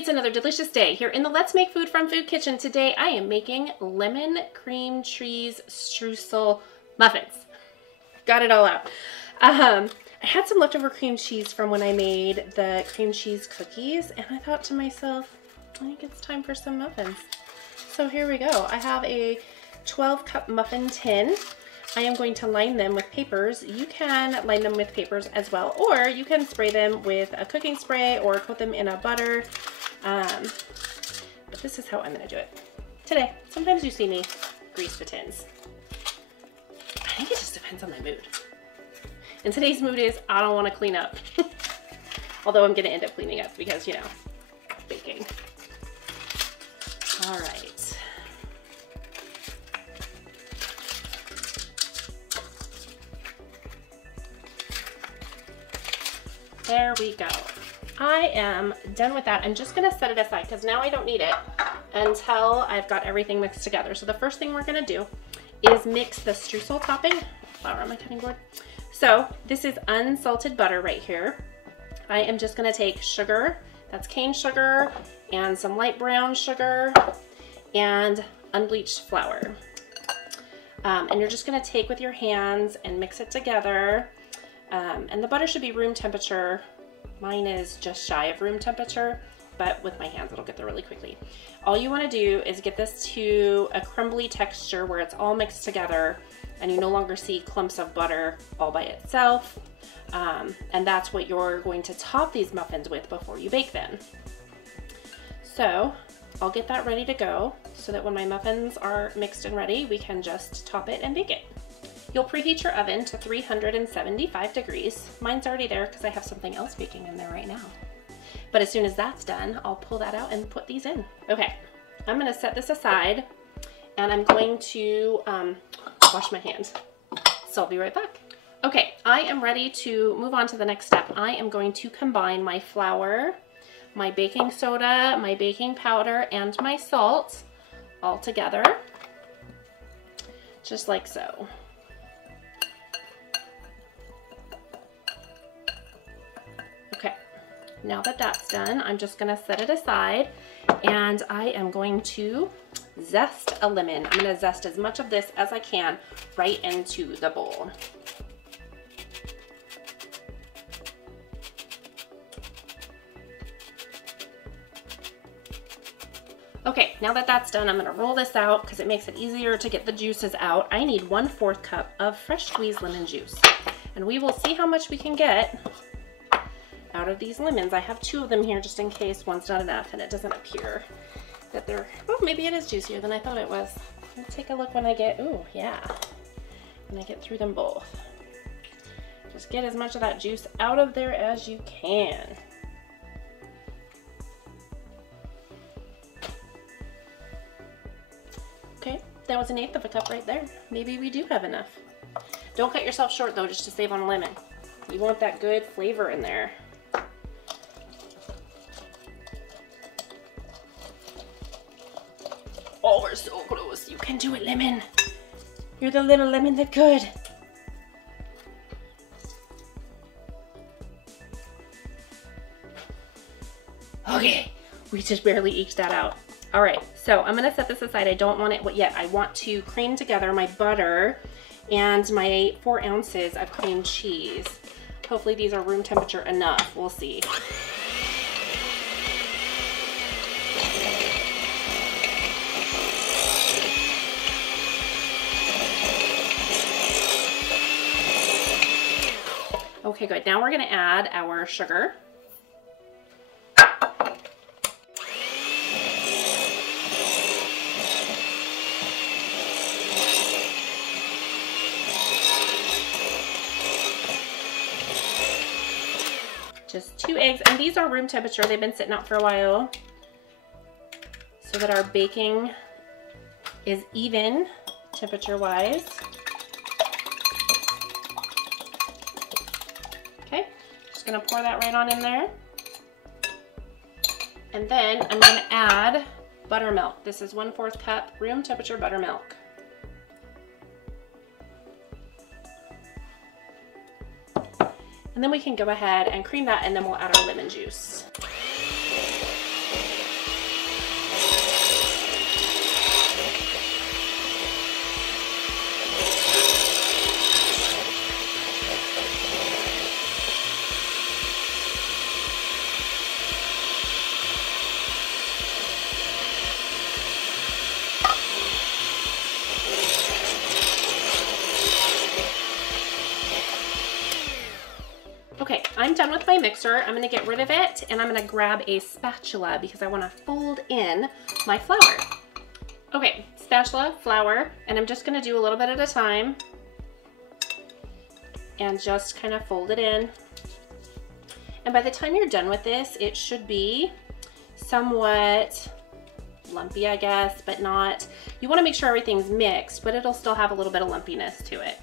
It's another delicious day here in the Let's Make Food from Food Kitchen. Today I am making lemon cream cheese streusel muffins. Got it all out. I had some leftover cream cheese from when I made the cream cheese cookies, and I thought to myself, I think it's time for some muffins. So here we go. I have a 12-cup muffin tin. I am going to line them with papers. You can line them with papers as well, or you can spray them with a cooking spray or coat them in a butter. But this is how I'm going to do it today. Sometimes you see me grease the tins. I think it just depends on my mood. And today's mood is I don't want to clean up. Although I'm going to end up cleaning up because, you know, baking. All right. There we go. I am done with that. I'm just gonna set it aside because now I don't need it until I've got everything mixed together. So the first thing we're gonna do is mix the streusel topping, flour on my cutting board. So this is unsalted butter right here. I am just gonna take sugar, that's cane sugar, and some light brown sugar, and unbleached flour. And you're just gonna take with your hands and mix it together. And the butter should be room temperature. Mine is just shy of room temperature, but with my hands it'll get there really quickly. All you want to do is get this to a crumbly texture where it's all mixed together and you no longer see clumps of butter all by itself. And that's what you're going to top these muffins with before you bake them. So I'll get that ready to go so that when my muffins are mixed and ready, we can just top it and bake it. You'll preheat your oven to 375 degrees. Mine's already there because I have something else baking in there right now. But as soon as that's done, I'll pull that out and put these in. Okay, I'm gonna set this aside and I'm going to wash my hands. So I'll be right back. Okay, I am ready to move on to the next step. I am going to combine my flour, my baking soda, my baking powder, and my salt all together, just like so. Now that that's done, I'm just gonna set it aside and I am going to zest a lemon. I'm gonna zest as much of this as I can right into the bowl. Okay, now that that's done, I'm gonna roll this out because it makes it easier to get the juices out. I need 1/4 cup of fresh squeezed lemon juice, and we will see how much we can get out of these lemons. I have 2 of them here just in case one's not enough and it doesn't appear that they're, well, maybe it is juicier than I thought it was. Let's take a look when I get, ooh, yeah, when I get through them both. Just get as much of that juice out of there as you can. Okay, that was 1/8 of a cup right there. Maybe we do have enough. Don't cut yourself short though, just to save on a lemon. You want that good flavor in there. Oh, we're so close. You can do it, lemon. You're the little lemon that could. Okay, we just barely eked that out. All right, so I'm gonna set this aside. I don't want it yet. I want to cream together my butter and my 4 ounces of cream cheese. Hopefully these are room temperature enough. We'll see. Okay, good. Now we're gonna add our sugar. Just 2 eggs, and these are room temperature. They've been sitting out for a while so that our baking is even temperature-wise. Okay, just gonna pour that right on in there. And then I'm gonna add buttermilk. This is 1/4 cup room temperature buttermilk. And then we can go ahead and cream that, and then we'll add our lemon juice. I'm done with my mixer. I'm gonna get rid of it and I'm gonna grab a spatula because I wanna fold in my flour. Okay, spatula, flour, and I'm just gonna do a little bit at a time and just kind of fold it in. And by the time you're done with this, it should be somewhat lumpy, I guess, but not, you wanna make sure everything's mixed, but it'll still have a little bit of lumpiness to it.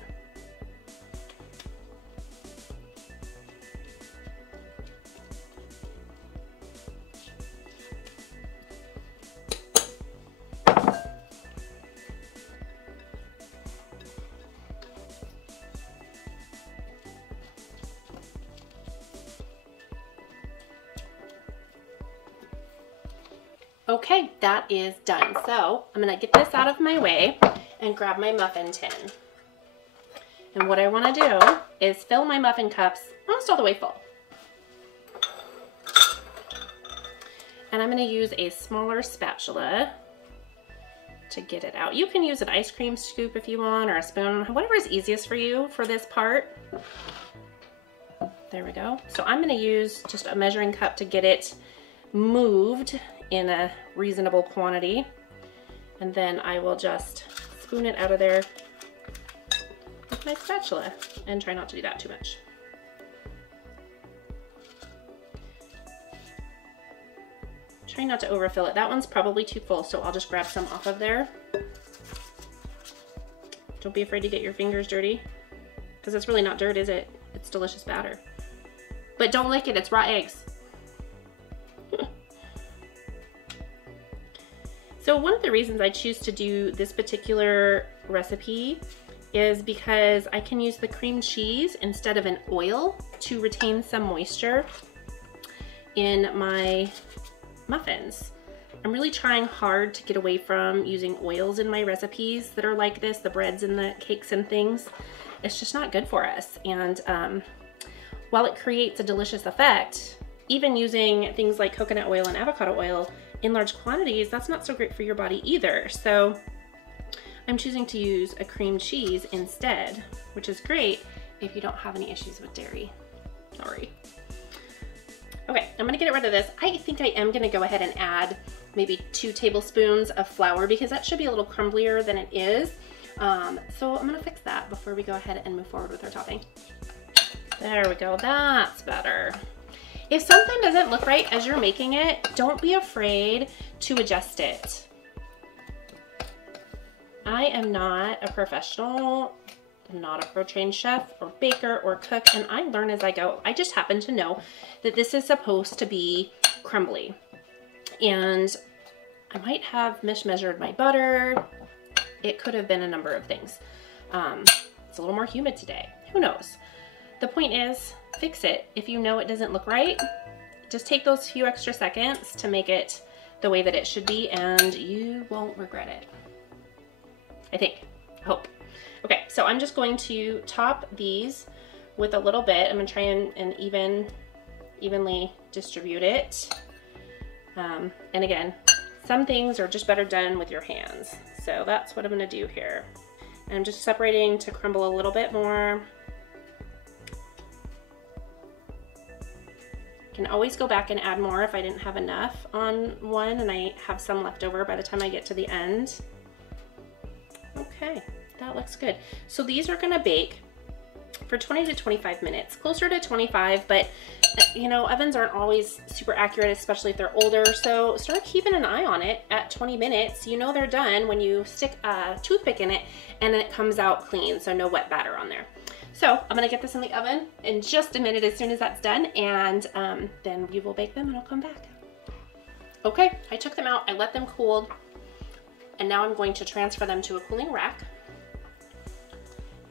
Okay, that is done. So I'm gonna get this out of my way and grab my muffin tin. And what I wanna do is fill my muffin cups almost all the way full. And I'm gonna use a smaller spatula to get it out. You can use an ice cream scoop if you want, or a spoon, whatever is easiest for you for this part. There we go. So I'm gonna use just a measuring cup to get it moved in a reasonable quantity, and then I will just spoon it out of there with my spatula and try not to do that too much. Try not to overfill it. That one's probably too full, so I'll just grab some off of there. Don't be afraid to get your fingers dirty, because it's really not dirt, is it? It's delicious batter. But don't lick it, it's raw eggs. So one of the reasons I choose to do this particular recipe is because I can use the cream cheese instead of an oil to retain some moisture in my muffins. I'm really trying hard to get away from using oils in my recipes that are like this, the breads and the cakes and things. It's just not good for us. And while it creates a delicious effect, even using things like coconut oil and avocado oil in large quantities, that's not so great for your body either. So I'm choosing to use a cream cheese instead, which is great if you don't have any issues with dairy. Sorry. Okay, I'm gonna get rid of this. I think I am gonna go ahead and add maybe 2 tablespoons of flour because that should be a little crumblier than it is. So I'm gonna fix that before we go ahead and move forward with our topping. There we go, that's better. If something doesn't look right as you're making it, don't be afraid to adjust it. I am not a professional, I'm not a pro-trained chef or baker or cook, and I learn as I go. I just happen to know that this is supposed to be crumbly. And I might have mismeasured my butter. It could have been a number of things. It's a little more humid today, who knows? The point is, fix it. If you know it doesn't look right, just take those few extra seconds to make it the way that it should be and you won't regret it. I think, I hope. Okay, so I'm just going to top these with a little bit. I'm gonna try and evenly distribute it. And again, some things are just better done with your hands. So that's what I'm gonna do here. And I'm just separating to crumble a little bit more. Can always go back and add more if I didn't have enough on one and I have some left over by the time I get to the end. Okay, that looks good. So these are gonna bake for 20 to 25 minutes, closer to 25, but you know, ovens aren't always super accurate, especially if they're older. So start keeping an eye on it at 20 minutes. You know they're done when you stick a toothpick in it and then it comes out clean, so no wet batter on there. So I'm gonna get this in the oven in just a minute as soon as that's done, and then we will bake them and I'll come back. Okay, I took them out, I let them cool, and now I'm going to transfer them to a cooling rack.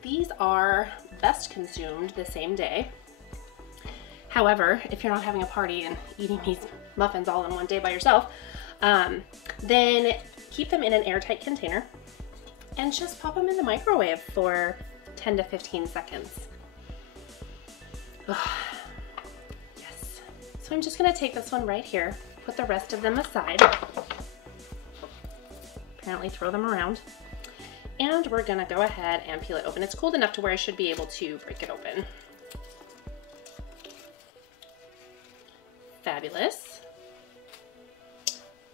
These are best consumed the same day. However, if you're not having a party and eating these muffins all in one day by yourself, then keep them in an airtight container and just pop them in the microwave for 10 to 15 seconds. Oh, yes. So I'm just gonna take this one right here, put the rest of them aside, apparently throw them around, and we're gonna go ahead and peel it open. It's cold enough to where I should be able to break it open. fabulous.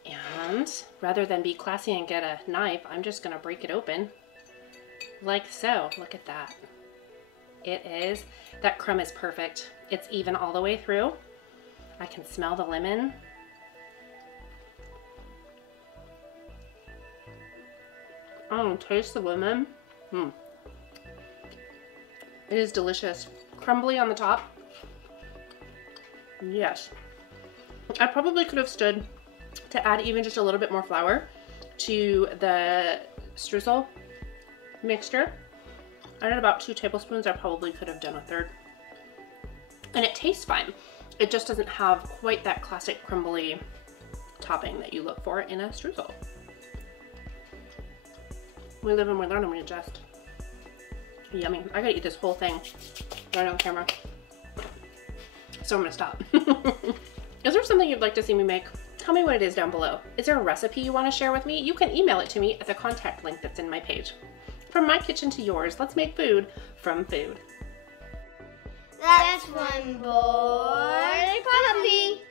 And rather than be classy and get a knife, I'm just gonna break it open like so. Look at that. It is, that crumb is perfect. It's even all the way through. I can smell the lemon. Oh, taste the lemon. It is delicious. Crumbly on the top. Yes. I probably could have stood to add even just a little bit more flour to the streusel mixture. I did about 2 tablespoons. I probably could have done a third. And it tastes fine. It just doesn't have quite that classic crumbly topping that you look for in a streusel. We live and we learn and we adjust. Yummy. I gotta eat this whole thing right on camera. So I'm gonna stop. Is there something you'd like to see me make? Tell me what it is down below. Is there a recipe you want to share with me? You can email it to me at the contact link that's in my page. From my kitchen to yours, let's make food from food. That's one boy puppy.